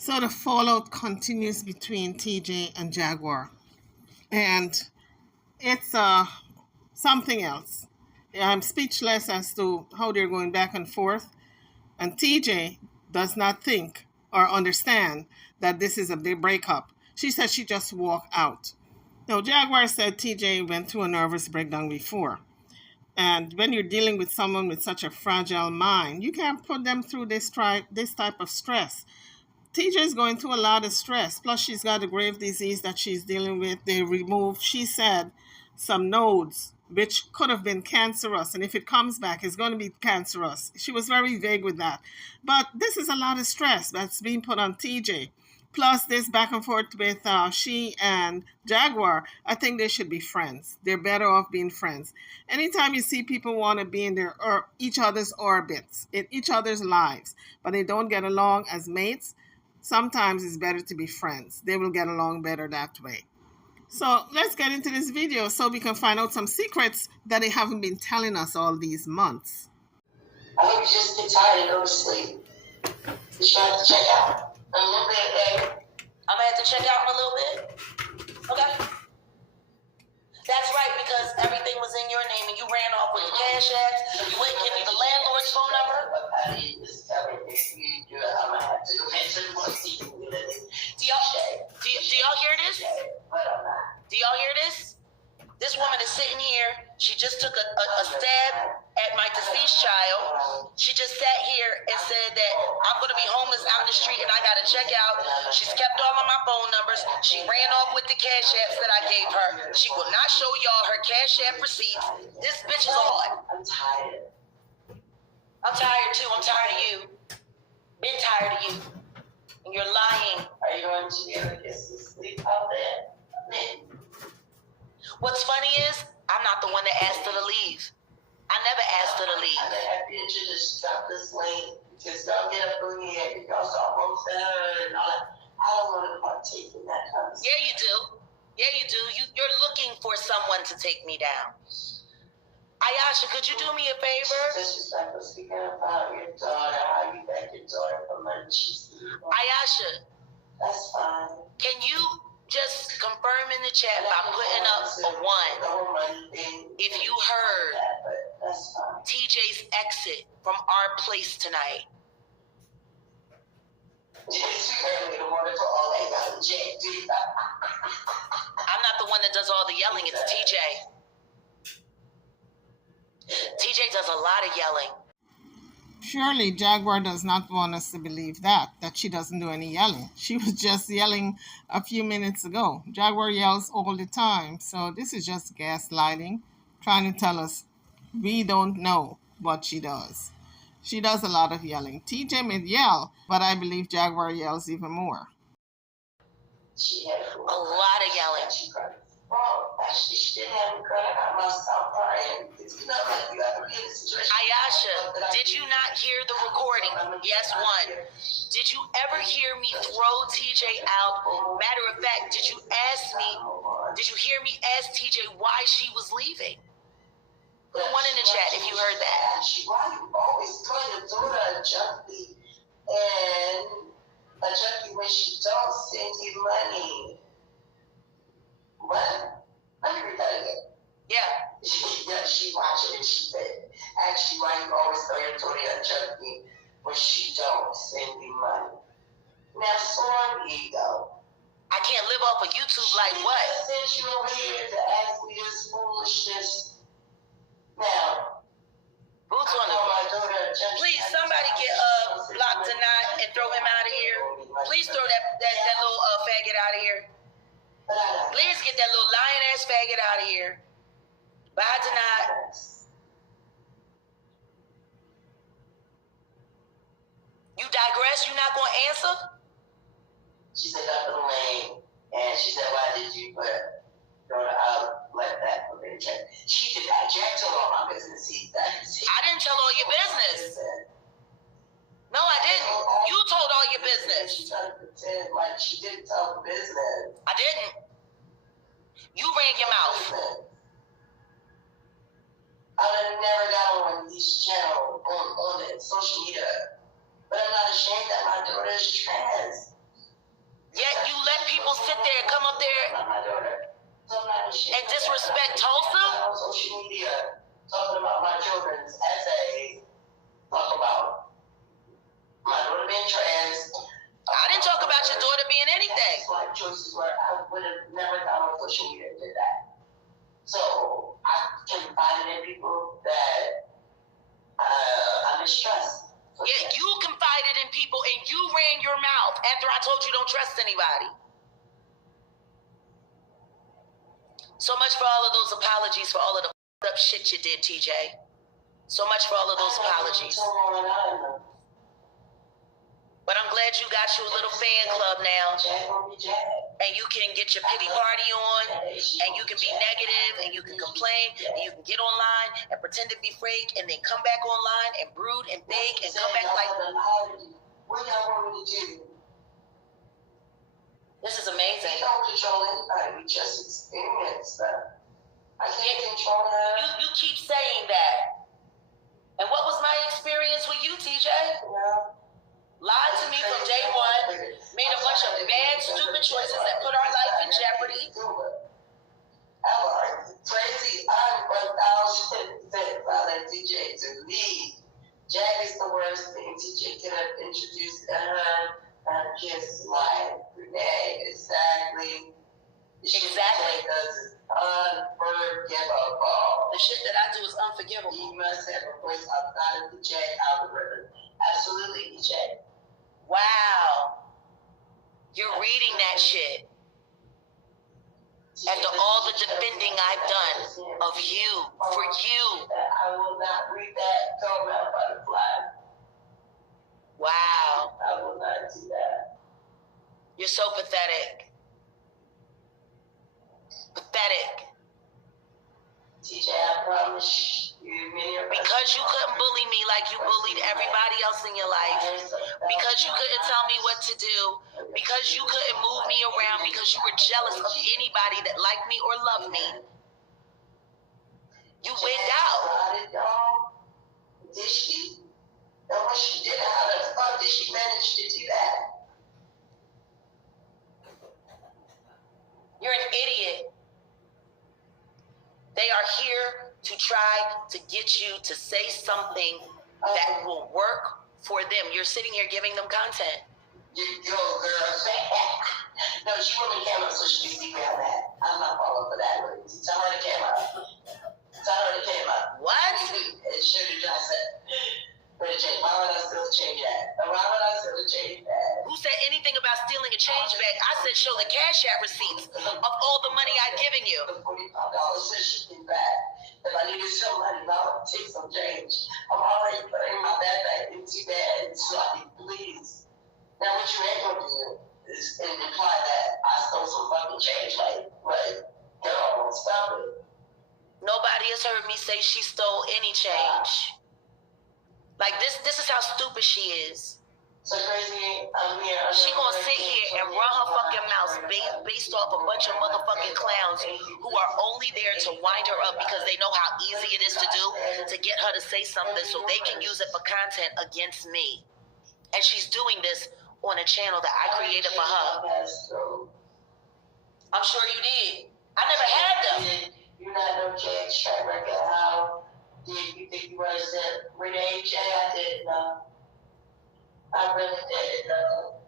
So the fallout continues between TJ and Jaguar. And it's something else. I'm speechless as to how they're going back and forth. And TJ does not think or understand that this is a big breakup. She said she just walked out. Now, Jaguar said TJ went through a nervous breakdown before. And when you're dealing with someone with such a fragile mind, you can't put them through this type of stress. TJ is going through a lot of stress. Plus, she's got a grave disease that she's dealing with. They removed, she said, some nodes, which could have been cancerous. And if it comes back, it's going to be cancerous. She was very vague with that. But this is a lot of stress that's being put on TJ. Plus, this back and forth with she and Jaguar, I think they should be friends. They're better off being friends. Anytime you see people want to be in their or each other's orbits, in each other's lives, but they don't get along as mates, sometimes it's better to be friends. They will get along better that way. So let's get into this video so we can find out some secrets that they haven't been telling us all these months. I hope you just get tired and go to sleep. You should have to check out. A little bit, baby. I'm going to have to check out in a little bit. Okay. That's right, because everything was in your name and you ran off with the cash apps. You wouldn't give me the landlord's phone number. I'm going to have to go into the see. Do y'all hear this? Do y'all hear this? This woman is sitting here. She just took a stab at my deceased child. She just sat here and said that I'm going to be homeless out in the street and I got to check out. She's kept all of my phone numbers. She ran off with the cash apps that I gave her. She will not show y'all her cash app receipts. This bitch is on. I'm tired. I'm tired too. I'm tired of you. Been tired of you. And you're lying. Are you going to be able to get some sleep out there? What's funny is, I'm not the one that asked her to leave. I never asked her to leave. I'm happy that you just stop this lane. Just don't get up on here and y'all start roasting her and all that. I don't want to partake in that kind of stuff. Yeah, you do. Yeah, you do. You're looking for someone to take me down. Ayasha, could you do me a favor? Disrespectful speaking about your daughter, how you got your daughter from Manchester. Ayasha. That's fine. Can you just confirm in the chat by putting up a 1 if you heard TJ's exit from our place tonight? I'm not the one that does all the yelling, it's TJ. TJ does a lot of yelling. Surely Jaguar does not want us to believe that she doesn't do any yelling. She was just yelling a few minutes ago. Jaguar yells all the time. So this is just gaslighting, trying to tell us we don't know what she does. She does a lot of yelling. TJ may yell, but I believe Jaguar yells even more. She had a lot of yelling. Well, actually, she didn't have me crying. I must stop crying. It's not like you ever be in a situation. Ayasha, did you not hear the recording? Yes, 1. Did you ever hear me throw TJ out? Matter of fact, did you hear me ask TJ why she was leaving? Put 1 in the chat if you heard that. Why you always calling your daughter a junkie? And a junkie when she don't send you money. What? Let me read that again. Yeah. She watched it and she said, actually, why you always throw your daughter a junkie when she don't send you money? Now, Swan, ego. I can't live off of YouTube like what? She sent you over here to ask me this foolishness. Now, boots on the please, somebody get Block tonight and throw him out of here. Please throw that little faggot out of here. Please get that little lion-ass faggot out of here. Bye tonight. You digress? You not going to answer? She said up in the lane. And she said, why did you put daughter out like that for me to check? She did that. Jack told all my business. I didn't tell all your business. No, I didn't. You told all your business. She tried to pretend like she didn't tell the business. I didn't. You ran your mouth. I never got on this channel, on social media. But I'm not ashamed that my daughter is trans. people sit there and come up there and disrespect Tulsa? On social media, talking about my children's essays, talk about my daughter being trans. I didn't talk about your daughter being anything. Life choices where I would have never gone on social media and did that. So I confided in people that I'm in stress. Yeah, you confided in people and you ran your mouth after I told you don't trust anybody. So much for all of those apologies for all of the up shit you did, TJ. So much for all of those apologies. But I'm glad you got you a little fan club now. And you can get your pity party on, and you can be negative, and you can complain, and you can get online and pretend to be fake, and then come back online and brood and beg and come back like, what y'all want me to do? This is amazing. We don't control anybody, we just experience them. I can't control her. You keep saying that. And what was my experience with you, TJ? Yeah. Lied to me from day one, made a bunch of bad, stupid choices that put our life in jeopardy. Crazy, I'm 1,000% violent TJ to leave. Jag is the worst thing TJ could have introduced to her. Just like Renee, exactly. The shit that does is unforgivable. The shit that I do is unforgivable. You must have a voice outside of the Jag algorithm. Absolutely, DJ. Wow. You're reading that shit. After all the defending I've done of you, for you. I will not read that. Go around butterfly. Wow. I will not do that. You're so pathetic. Pathetic. TJ, I promise you, because you couldn't bully me like you bullied everybody else in your life, because you couldn't tell me what to do, because you couldn't move me around, because you were jealous of anybody that liked me or loved me, you wigged out. Did she? And when she did, how the fuck did she manage to do that? You're an idiot. They are here to try to get you to say something that will work for them. You're sitting here giving them content. Yo, girl. No, she really came up, so she can see me on that. I'm not falling for that. Tell her to came up. Tell her to came up. What? It should have just said. Why would I still change that? Why would I still change that? Who said anything about stealing a change bag? I said show the Cash App receipts of all the money I've given you. $45 says shipping back. If I needed some money, I'll take some change. I'm already putting my backpack into that. It's like, please. Now what you ain't gonna do is imply that I stole some fucking change. Like, girl, stop it. Nobody has heard me say she stole any change. Like, this is how stupid she is. So crazy, I'm here. She gonna sit here and run her fucking mouth based off a bunch of motherfucking clowns who are only there to wind her up because they know how easy it is to do, to get her to say something so they can use it for content against me. And she's doing this on a channel that I created for her. I'm sure you did. I never had them. You not know Jay's track record. How did you think you was Renee J? I didn't know. I really didn't know.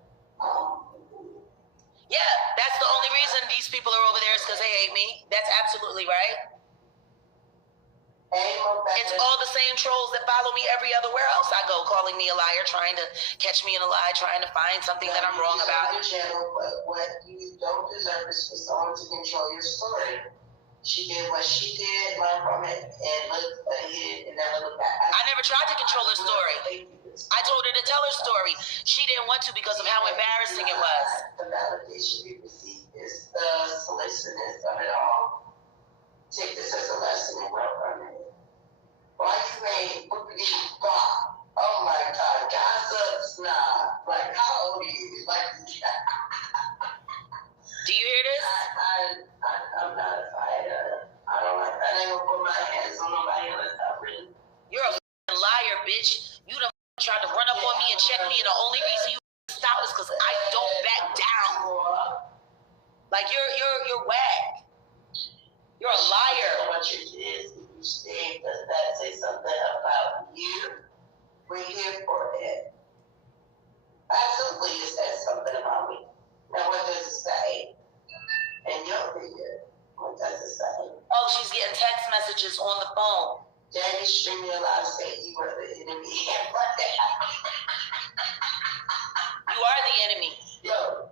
Yeah, that's the only reason these people are over there is because they hate me. That's absolutely right. It's all the same trolls that follow me everywhere else I go, calling me a liar, trying to catch me in a lie, trying to find something that I'm wrong about. But what you don't deserve is for someone to control your story. She did what she did, learn from it, and look ahead and never look back. I never tried to control her story. I told her to tell her story. She didn't want to because of how embarrassing it was. The validation we receive is the solicitousness of it all. Take this as a lesson and grow from it. Why you ain't thought? Oh my God, gossip's not. Like, how old are you? Like, do you hear this? I'm not a fighter. I ain't gonna put my hands on nobody unless I really. You're a liar, bitch. You done tried to run up on me and check me, and the only reason you stop is because I don't back down. Like you're whack. You're a liar. What you did, you say, does that say something about you? We're here for it. Absolutely, it says something about me. Now, what does it say? In your video, what does it say? Oh, she's getting text messages on the phone. Daddy streamed me alive saying you were the enemy. You are the enemy. Yo,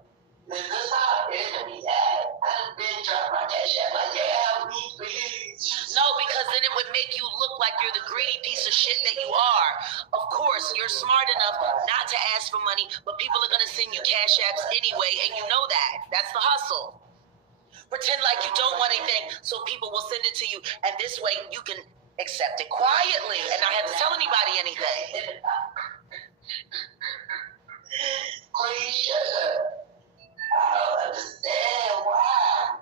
is this how enemy act? I've been dropping my cash out like, yeah, we please. No, because then it would make you look like you're the greedy piece of shit that you are. Of course, you're smart enough not to ask for money, but people are going to send you cash apps anyway, and you know that. That's the hustle. Pretend like you don't want anything so people will send it to you, and this way you can accept it quietly and not have to tell anybody anything. Please shut up. I don't understand why.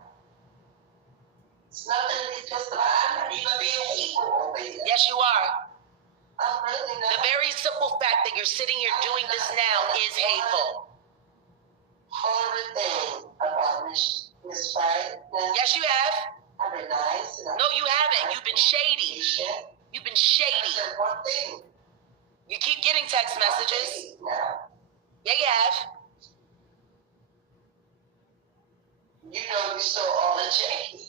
It's nothing to be pissed about. I'm not even being hateful over here. Yes, you are. I'm really not. The very simple fact that you're sitting here doing this now is hateful. Horrid thing about Miss Fight. Yes, you have. I've been nice. No, you haven't. You've been shady. You've been shady. I said one thing. You keep getting text messages. No. Yeah, you have. You know you stole all the change.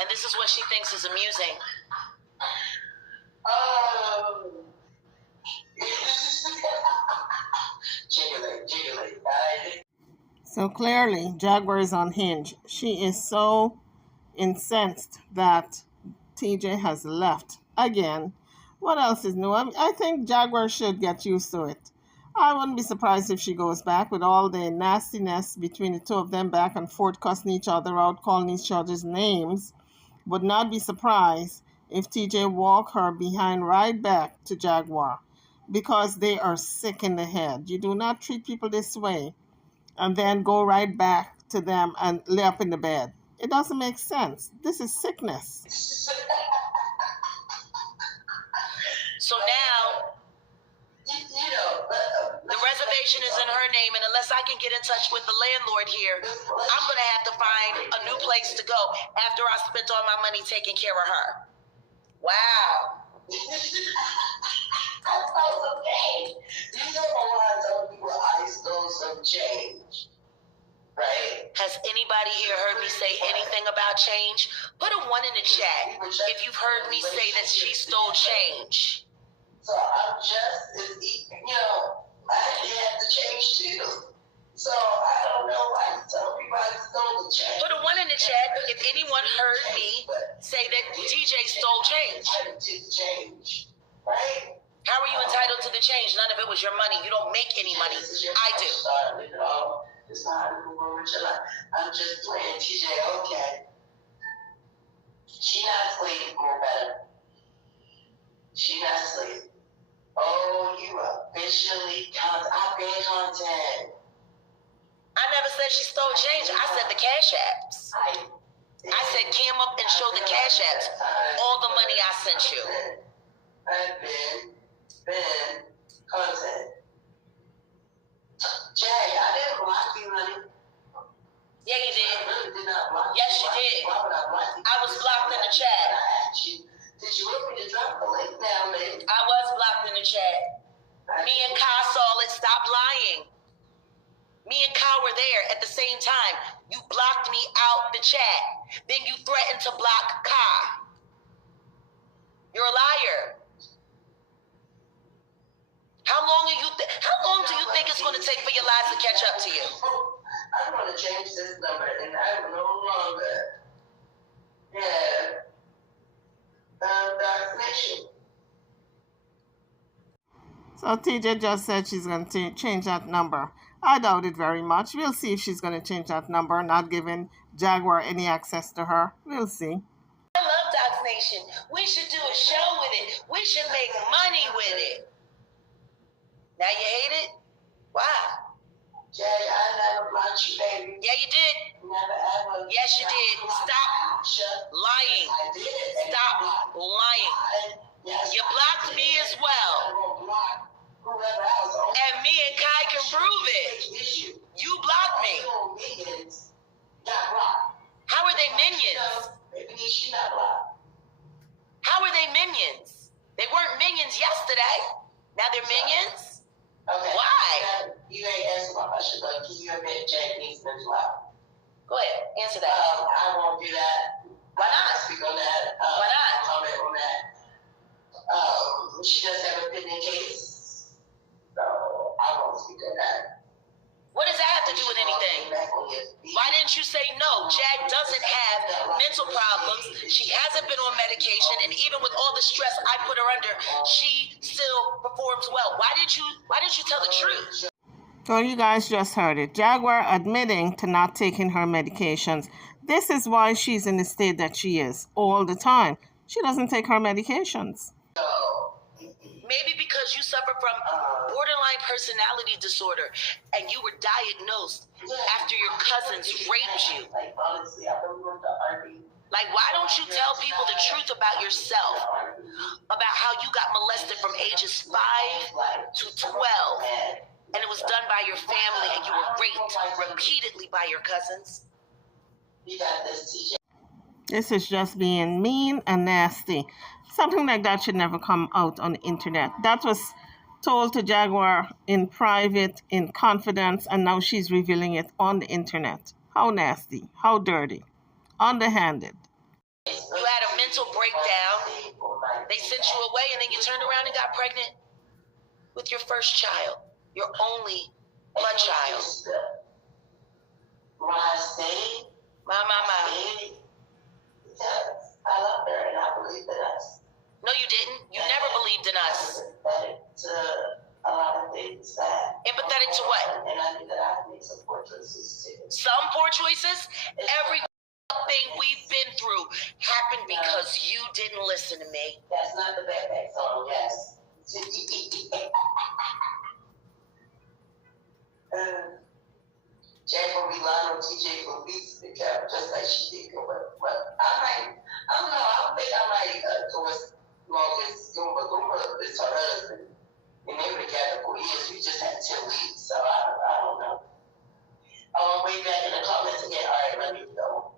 And this is what she thinks is amusing. Oh. Jiggly. So clearly, Jaguar is unhinged. She is so incensed that TJ has left again. What else is new? I think Jaguar should get used to it. I wouldn't be surprised if she goes back with all the nastiness between the two of them, back and forth, cussing each other out, calling each other's names. Would not be surprised if TJ walk her behind right back to Jaguar, because they are sick in the head. You do not treat people this way and then go right back to them and lay up in the bed. It doesn't make sense. This is sickness. So now, the reservation is in her name, and unless I can get in touch with the landlord here, I'm going to have to find a new place to go after I spent all my money taking care of her. Wow. I stole some change. You know why I told people I stole some change, right? Has anybody here heard me say anything about change? Put a 1 in the chat if you've heard me say that she stole change. So I'm just, I had to change too. So I don't know why you tell people I stole the change. Put a 1 in the chat if anyone heard me say that TJ stole change. I did change, right? How are you entitled to the change? None of it was your money. You don't make any money. I do. It's not a moment your life. I'm just playing TJ. Okay. She not asleep. More better. She not asleep. Oh, you officially I've been content. I never said she stole change. I said the cash apps. I said cam up and show the cash apps. All the money I sent you. I've been content. Jay, I didn't block you, honey. Yeah, you did. I really did not block you. Yes, you did. Why would I block you? I was blocked in the chat. I asked you, did you want me to drop the link down there? I was blocked in the chat. Me and Kai saw it. Stop lying. Me and Kai were there at the same time. You blocked me out the chat. Then you threatened to block Kai. You're a liar. How long do you think it's going to take for your lies to catch up to you? I'm going to change this number, and I will no longer have vaccination. So TJ just said she's going to change that number. I doubt it very much. We'll see if she's going to change that number, not giving Jaguar any access to her. We'll see. I love Docs Nation. We should do a show with it. We should make money with it. Now you hate it? Why? Jay, I never blocked you, baby. Yeah, you did. Never ever. Yes, you did. Stop lying. I did. Stop lying. Yes, you blocked me as well. And me and Kai can prove it. You Okay. Why? You ain't answer my question, but can you admit Jack needs mental health? Go ahead, answer that. I won't do that. Why not? Speak on that. Why not? Comment on that. She does have a pending case, so I won't speak on that. What does that have to do with anything? Why didn't you say no? Jag doesn't have mental problems. She hasn't been on medication, and even with all the stress I put her under, she still performs well. Why didn't you tell the truth? So you guys just heard it. Jaguar admitting to not taking her medications. This is why she's in the state that she is all the time. She doesn't take her medications. Maybe because you suffer from borderline personality disorder and you were diagnosed after your cousins raped you. Like, why don't you tell people the truth about yourself? About how you got molested from ages 5 to 12. And it was done by your family and you were raped repeatedly by your cousins. You got this, TJ. This is just being mean and nasty. Something like that should never come out on the internet. That was told to Jaguar in private, in confidence, and now she's revealing it on the internet. How nasty, how dirty, underhanded. You had a mental breakdown. They sent you away and then you turned around and got pregnant with your first child, your only blood child. My. I love her and I believed in us. No, you didn't. You never believed in us. Empathetic to a lot of things that. Empathetic to what? And I knew that I made some poor choices too. Some poor choices? Every thing we've been through happened because you didn't listen to me. That's not the backpack song, yes. Jay will be lying on TJ for weeks to cap, just like she did. But I don't know. I don't think I might towards Longest Goomba is her husband. And they were together for years. We just had 10 weeks, so I don't know. I'm way back in the comments again. All right, let me go.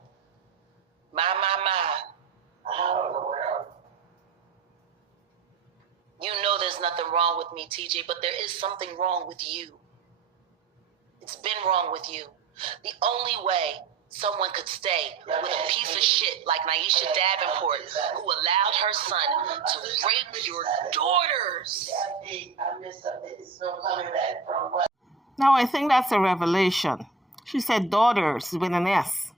My. I don't know where else. You know there's nothing wrong with me, TJ, but there is something wrong with you. It's been wrong with you. The only way someone could stay with a piece of shit like Naisha Davenport, who allowed her son to rape your daughters. Now, I think that's a revelation. She said daughters with an S.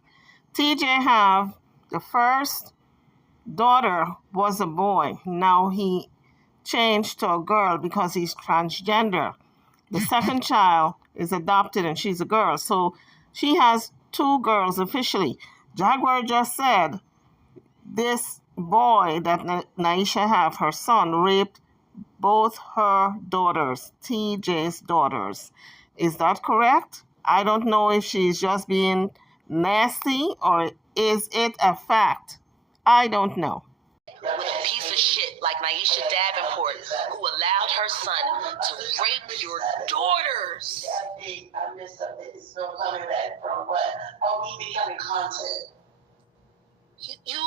TJ have the first daughter was a boy. Now he changed to a girl because he's transgender. The second child is adopted and she's a girl. So she has 2 girls officially. Jaguar just said this boy that Naisha have, her son, raped both her daughters, TJ's daughters. Is that correct? I don't know if she's just being nasty or is it a fact? I don't know. With a piece of shit like Naisha Davenport, who allowed her son to rape your daughters. I missed something. It's still coming back from what? Oh, we becoming content. You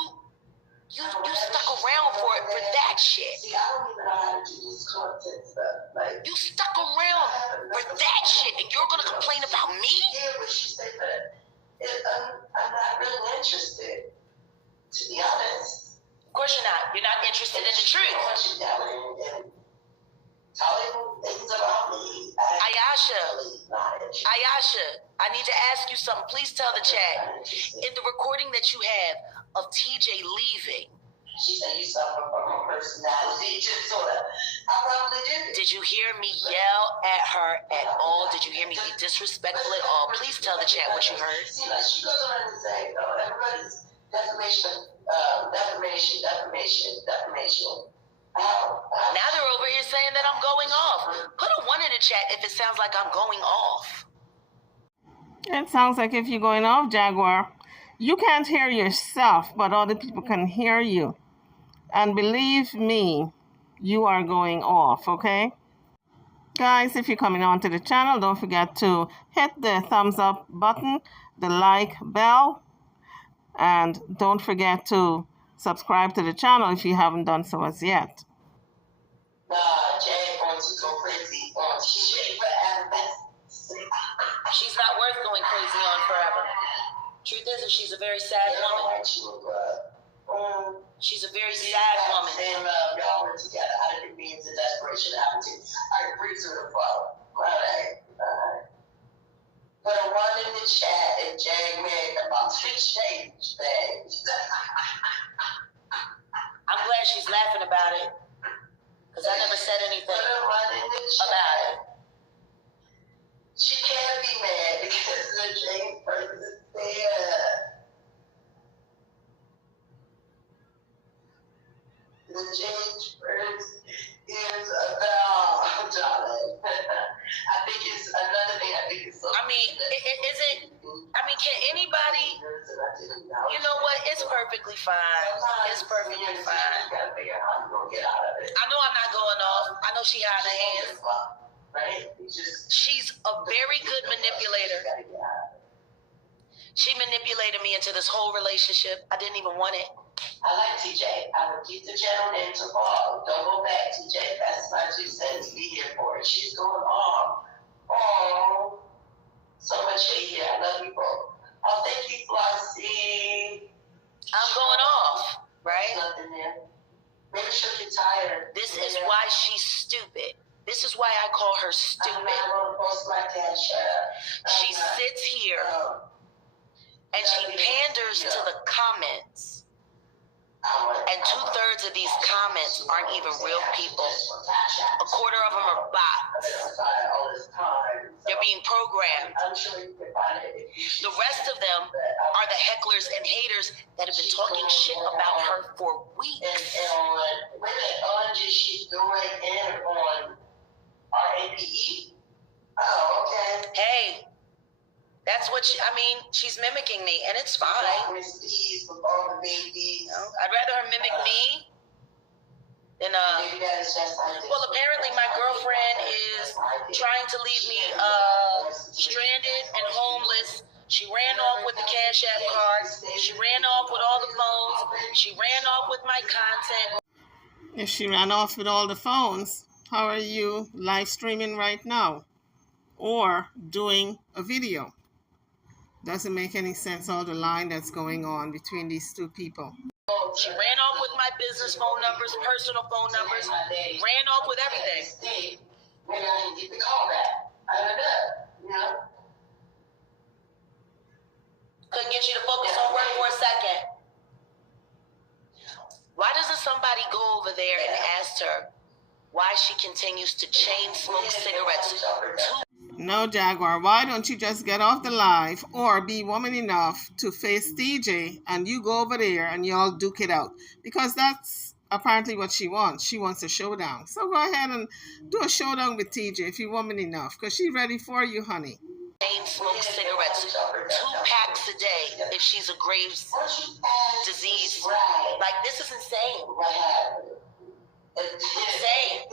stuck around for that shit. See, I don't even know how to do this content stuff. Like, you stuck around for that shit, and you're gonna complain about me? Yeah, but she said that. I'm not really interested, to be honest. Of course you're not. You're not interested in the truth. Ayasha, I need to ask you something. Please tell the chat. In the recording that you have of TJ leaving, she said you suffer from her personality disorder. I probably did. Did you hear me yell at her at all? Did you hear me be disrespectful at all? Please tell the chat what you heard. See, like she goes around and say, everybody's defamation. Now they're over here saying that I'm going off. Put a 1 in the chat if it sounds like I'm going off. It sounds like if you're going off, Jaguar. You can't hear yourself, but other people can hear you. And believe me, you are going off, okay? Guys, if you're coming onto the channel, don't forget to hit the thumbs up button, the like bell, and don't forget to subscribe to the channel if you haven't done so as yet. Jay wants to go crazy on TJ. she's a very sad woman. She's a very sad woman. Y'all were together. I didn't mean to desperation happened. I agree to the father. Put a one in the chat and Jag made about to change things. I'm glad she's laughing about it. Because I never said anything about it. She can't be mad because the James person is there. The James person is about John. I think it's another thing. I think it's so. I mean, is it? I mean, can anybody? You know what? It's perfectly fine. It's perfectly fine. I know I'm not going off. I know she had her hands. She's a very good manipulator. She manipulated me into this whole relationship. I didn't even want it. I like TJ. I would keep the channel name to Paul. Don't go back, TJ. That's my 2 cents. Be here for it. She's going on. Oh, so much hate here. I love you both. Oh, thank you, Flossie. I'm going off, right? Nothing there. Maybe she'll get tired. This is why she's stupid. This is why I call her stupid. I'm not going to post my cash app. She sits here and she panders to the comments. And 2/3 of these comments aren't even real people. A quarter of them are bots. They're being programmed. The rest of them are the hecklers and haters that have been talking shit about her for weeks. She's doing it on RAPE. Oh, okay. Hey. That's what she's mimicking me, and it's fine. I'd rather her mimic me than, well, apparently my girlfriend is trying to leave me, stranded and homeless. She ran off with the Cash App card. She ran off with all the phones. She ran off with my content. If she ran off with all the phones, how are you live streaming right now? Or doing a video? Doesn't make any sense, all the line that's going on between these two people. She ran off with my business phone numbers, personal phone numbers, ran off with everything. Maybe I can get the call back. I don't know, Couldn't get you to focus on work for a second. Why doesn't somebody go over there and ask her why she continues to chain smoke cigarettes? No, Jaguar, why don't you just get off the live or be woman enough to face TJ and you go over there and y'all duke it out? Because that's apparently what she wants. She wants a showdown. So go ahead and do a showdown with TJ if you're woman enough, because she's ready for you, honey. Chain smoke cigarettes, 2 packs a day if she's a Graves disease. Like, this is insane. Insane.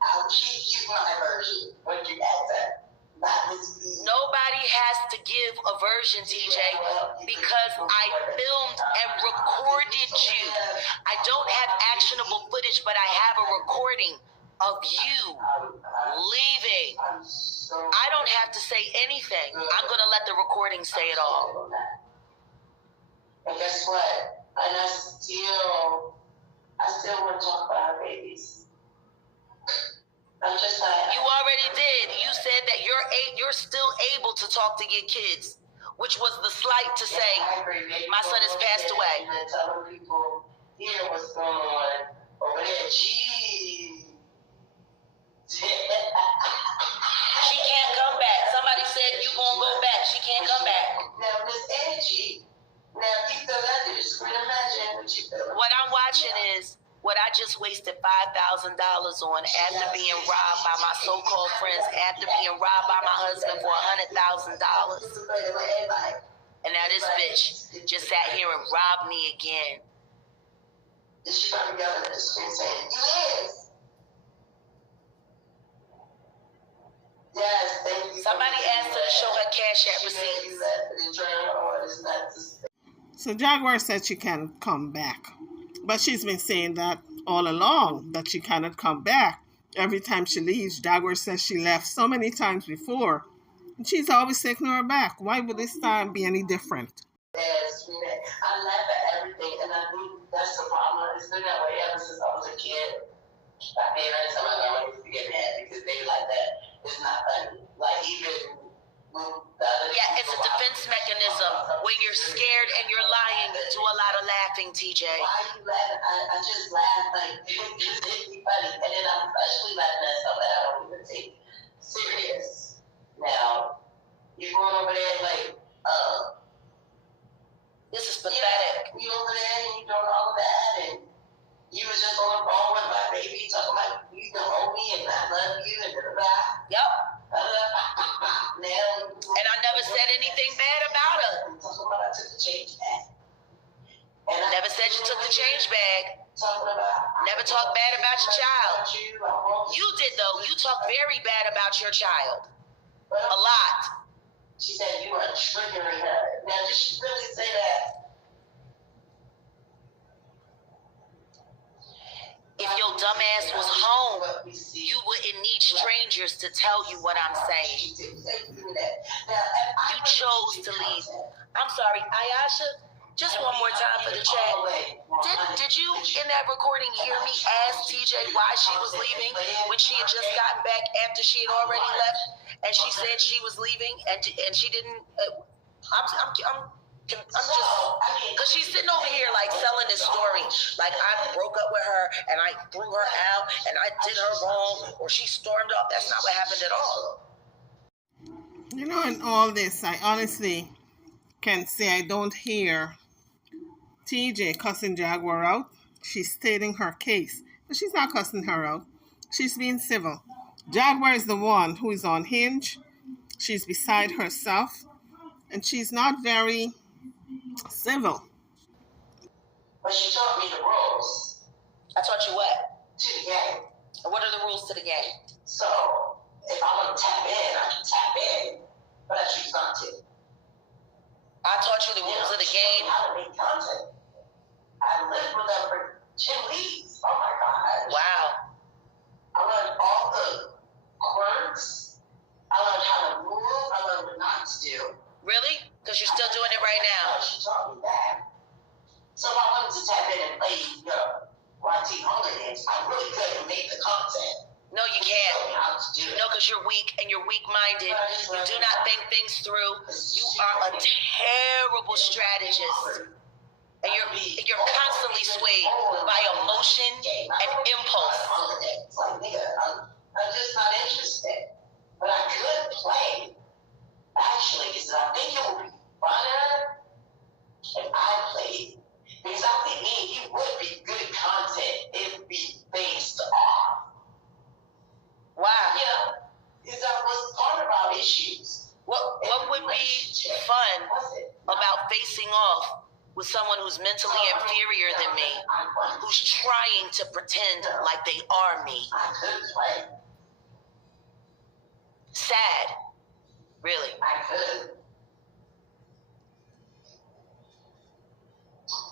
I'll give you my version when you ask that. Nobody has to give a version, TJ, because I filmed and recorded you. I don't have actionable footage, but I have a recording of you leaving. I don't have to say anything. I'm going to let the recording say it all. And guess what? And I still want to talk about our babies. I'm just like, you already did. You said that you're still able to talk to your kids, which was the slight to say, my son has passed away. And telling people here what's going on over there. Gee. She can't come back. Somebody said you gonna go back. She can't come back. Now, Miss Angie, you feel that? Just imagine what you feel. What I'm watching is what I just wasted $5,000 on after being robbed by my so-called friends, after being robbed by my husband for $100,000. And now this bitch just sat here and robbed me again. She probably got on the screen saying, yes. Yes, thank you. Somebody asked her to show her Cash App receipts. So Jaguar said she can come back. But she's been saying that all along, that she cannot come back. Every time she leaves, Jaguar says she left so many times before. And she's always taking her back. Why would this time be any different? I laugh at everything, and I think that's the problem. It's been that way ever since I was a kid. My parents and my grandma used to get mad because they like that. It's not funny. Like even yeah, it's a defense mechanism. When you're scared and you're lying, you do a lot of laughing, TJ. Why are you laughing? I just laugh like it's funny, and then I'm especially laughing at stuff that I don't even take serious. Now you're going over there like, this is pathetic. You over there and you doing all of that, and you was just on the phone with my baby talking about you don't owe me and I love you and blah. Yep. And I never said anything bad about her. I took the change bag. And I never said you took the change bag. Never talked bad about your child. You did though. You talked very bad about your child. A lot. She said you were triggering her. Now, did she really say that? If your dumb ass was home, you wouldn't need strangers to tell you what I'm saying. You chose to leave. I'm sorry, Ayasha, just one more time for the chat. Did you, in that recording, hear me ask TJ why she was leaving when she had just gotten back after she had already left? And she said she was leaving, and she didn't. I'm just, because she's sitting over here like selling this story, like I broke up with her and I threw her out and I did her wrong, or she stormed off. That's not what happened at all. You know, in all this, I honestly can say I don't hear TJ cussing Jaguar out. She's stating her case, but she's not cussing her out. She's being civil. Jaguar is the one who is on hinge. She's beside herself, and she's not very civil. But she taught me the rules. I taught you what? To the game. And what are the rules to the game? So, if I want to tap in, I can tap in, but I choose not to. I taught you the rules of the game. How to make content. I lived with them for 10 weeks. Oh my God. Wow. I learned all the quirks. I learned how to move. I learned what not to do. Really? Because you're still doing it right now. She taught me that. So if I wanted to tap in and play YT Hunger Games, I really couldn't make the content. No, you can't. No, because you're weak and you're weak-minded. You do not think things through. You are a terrible strategist. And you're constantly swayed by emotion and impulse. Like, nigga, I'm just not interested. But I could play. Actually, because I think it would be funner if I played. Because I think me and you would be good content. It would be based off. Wow. Yeah. Because that was part of our issues. What would be fun about facing off with someone who's mentally inferior than me, who's trying to pretend like they are me? I could play. Sad. Really? I could.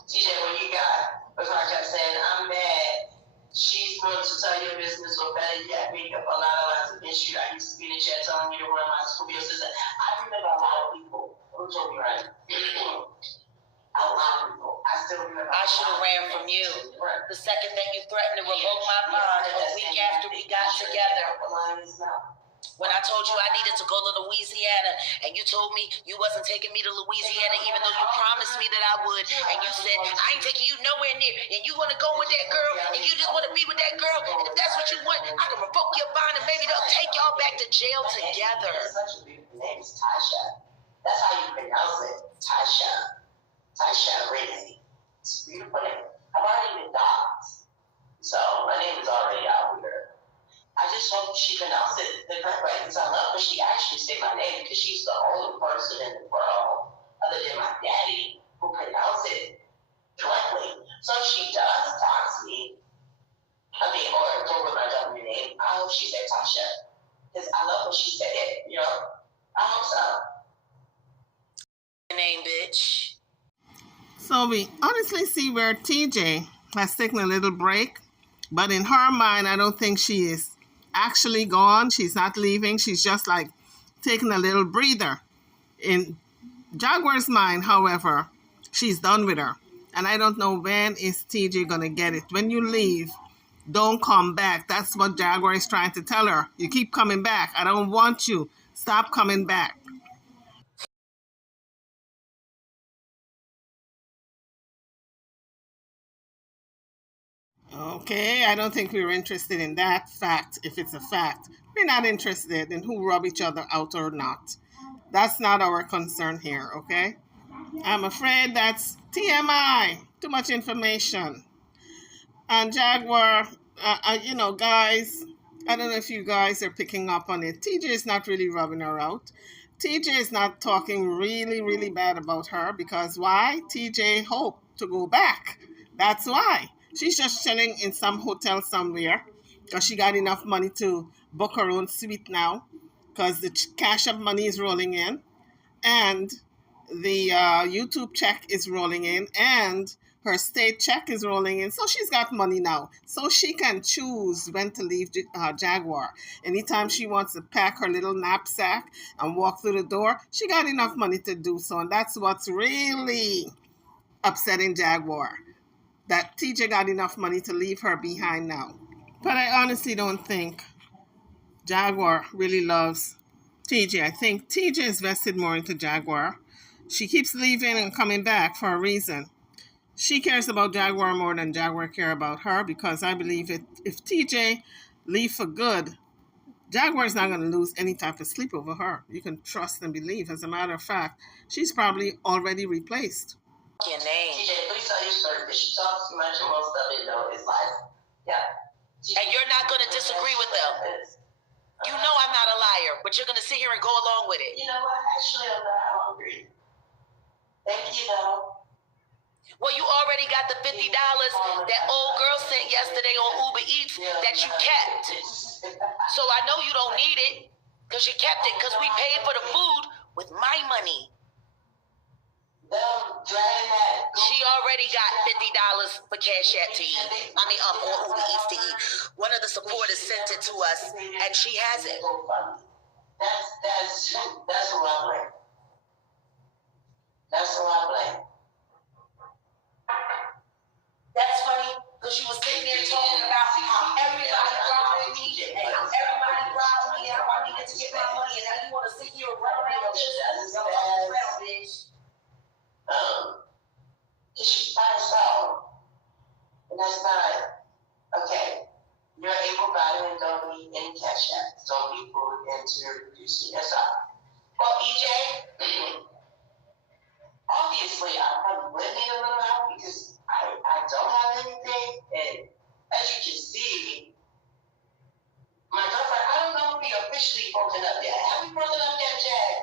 TJ, what you got? That's what I kept saying. I'm mad. She's going to tell your business or better yet, make up a lot of lies against you. I used to be in the chat telling you to run my school assistant. I remember a lot of people who told me, right? A lot of people. I still remember. I should have ran from you. The second that you threatened to revoke my bond a week after we got together. When I told you I needed to go to Louisiana, and you told me you wasn't taking me to Louisiana, even though you promised me that I would, and you said, I ain't taking you nowhere near, and you want to go with that girl, and you just want to be with that girl, and if that's what you want, I can revoke your bond, and maybe they'll take y'all back to jail together. Such a beautiful name is Tasha. That's how you pronounce it. Tasha. Tasha Rinzi. It's a beautiful name. I've already been doxxed, so my name is already out here. I just hope she pronounced it the correct way, because I love when she actually said my name, because she's the only person in the world, other than my daddy, who pronounced it correctly. So if she does dox me, or go with my government name, I hope she said Tasha, because I love when she said it, you know? I hope so. Name, bitch. So we honestly see where TJ has taken a little break, but in her mind, I don't think she is actually gone. She's not leaving. She's just like taking a little breather in Jaguar's mind, however, she's done with her. And I don't know when is TJ going to get it. When you leave, don't come back. That's what Jaguar is trying to tell her. You keep coming back. I don't want you. Stop coming back. Okay, I don't think we're interested in that fact. If it's a fact, we're not interested in who rub each other out or not. That's not our concern here, okay? I'm afraid that's TMI. Too much information. And Jaguar, guys, I don't know if you guys are picking up on it. TJ is not really rubbing her out. TJ is not talking really, really bad about her because why? TJ hoped to go back. That's why. She's just chilling in some hotel somewhere because she got enough money to book her own suite now because the cash of money is rolling in and the YouTube check is rolling in and her state check is rolling in. So she's got money now. So she can choose when to leave Jaguar. Anytime she wants to pack her little knapsack and walk through the door, she got enough money to do so. And that's what's really upsetting Jaguar. That TJ got enough money to leave her behind now. But I honestly don't think Jaguar really loves TJ. I think TJ is vested more into Jaguar. She keeps leaving and coming back for a reason. She cares about Jaguar more than Jaguar care about her because I believe if TJ leave for good, Jaguar is not going to lose any type of sleep over her. You can trust and believe. As a matter of fact, she's probably already replaced. Your name. TJ, please tell your story because she talks too much and most of it, is lies. Yeah. And you're not going to disagree with them. You know I'm not a liar, but you're going to sit here and go along with it. You know what? Actually, I'm not hungry. Thank you, though. Well, you already got the $50 that old girl sent yesterday on Uber Eats that you kept. So I know you don't need it because you kept it because we paid for the food with my money. She already got $50 for Cash App to eat. Or Uber Eats to eat. One of the supporters sent it to us, and she has it. That's who I blame. That's who I blame. That's funny because you were sitting there talking about how everybody robbed me and how everybody robbed me and how I needed to get my money, and now you want to sit here around me and bitch. She's by herself, and that's not okay. You're able-bodied and don't need any cash apps. Don't be food into producing. That's all. Well, EJ, obviously, I'm living a little out because I don't have anything, and as you can see, my girlfriend, I don't know if we officially broken up yet. Have we broken up yet, Chad?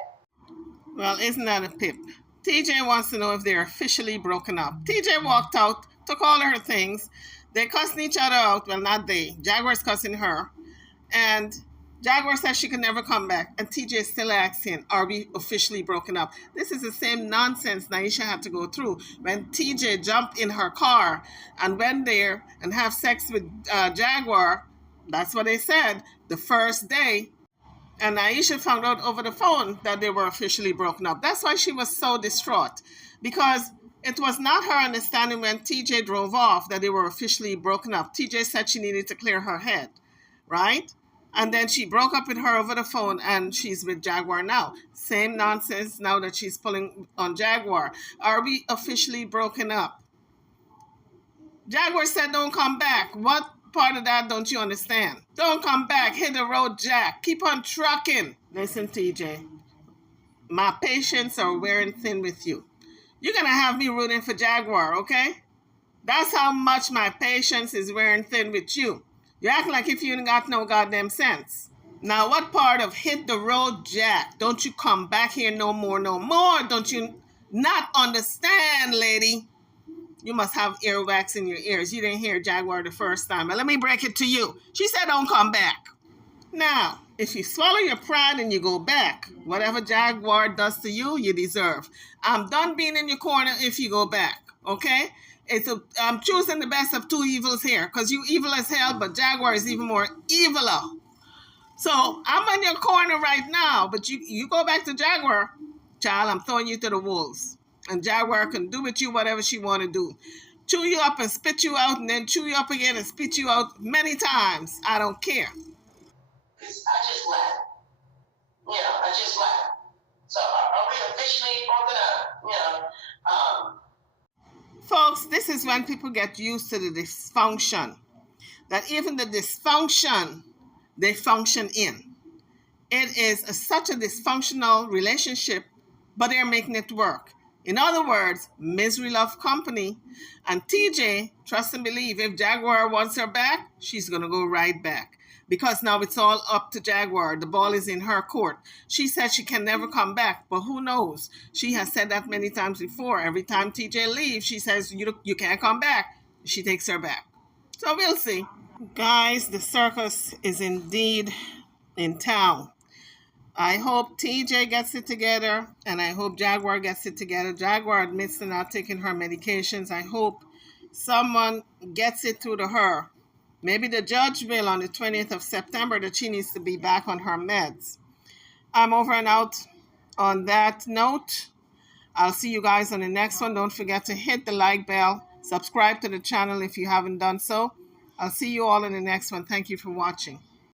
Well, isn't that a pip? TJ wants to know if they're officially broken up. TJ walked out, took all her things. They're cussing each other out. Well, not they. Jaguar's cussing her. And Jaguar says she can never come back. And TJ is still asking, are we officially broken up? This is the same nonsense Naisha had to go through when TJ jumped in her car and went there and have sex with Jaguar. That's what they said the first day. And Aisha found out over the phone that they were officially broken up. That's why she was so distraught. Because it was not her understanding when TJ drove off that they were officially broken up. TJ said she needed to clear her head, right? And then she broke up with her over the phone and she's with Jaguar now. Same nonsense now that she's pulling on Jaguar. Are we officially broken up? Jaguar said don't come back. What part of that don't you understand? Don't come back. Hit the road, Jack. Keep on trucking. Listen, TJ. My patience are wearing thin with you. You're going to have me rooting for Jaguar, okay? That's how much my patience is wearing thin with you. You act like if you ain't got no goddamn sense. Now, what part of hit the road, Jack? Don't you come back here no more, no more. Don't you not understand, lady? You must have earwax in your ears. You didn't hear Jaguar the first time. But let me break it to you. She said don't come back. Now, if you swallow your pride and you go back, whatever Jaguar does to you, you deserve. I'm done being in your corner if you go back, okay? I'm choosing the best of two evils here because you evil as hell, but Jaguar is even more eviler. So I'm in your corner right now, but you go back to Jaguar. child, I'm throwing you to the wolves. And Jaguar can do with you whatever she want to do. Chew you up and spit you out, and then chew you up again and spit you out many times. I don't care. I just laugh. I just laugh. So are we officially broken up? Folks, this is when people get used to the dysfunction. That even the dysfunction, they function in. It is such a dysfunctional relationship, but they're making it work. In other words, misery love company. And TJ, trust and believe, if Jaguar wants her back, she's going to go right back. Because now it's all up to Jaguar. The ball is in her court. She said she can never come back, but who knows? She has said that many times before. Every time TJ leaves, she says, you can't come back. She takes her back. So we'll see. Guys, the circus is indeed in town. I hope TJ gets it together, and I hope Jaguar gets it together. Jaguar admits to not taking her medications. I hope someone gets it through to her. Maybe the judge will on the 20th of September that she needs to be back on her meds. I'm over and out on that note. I'll see you guys on the next one. Don't forget to hit the like bell. Subscribe to the channel if you haven't done so. I'll see you all in the next one. Thank you for watching.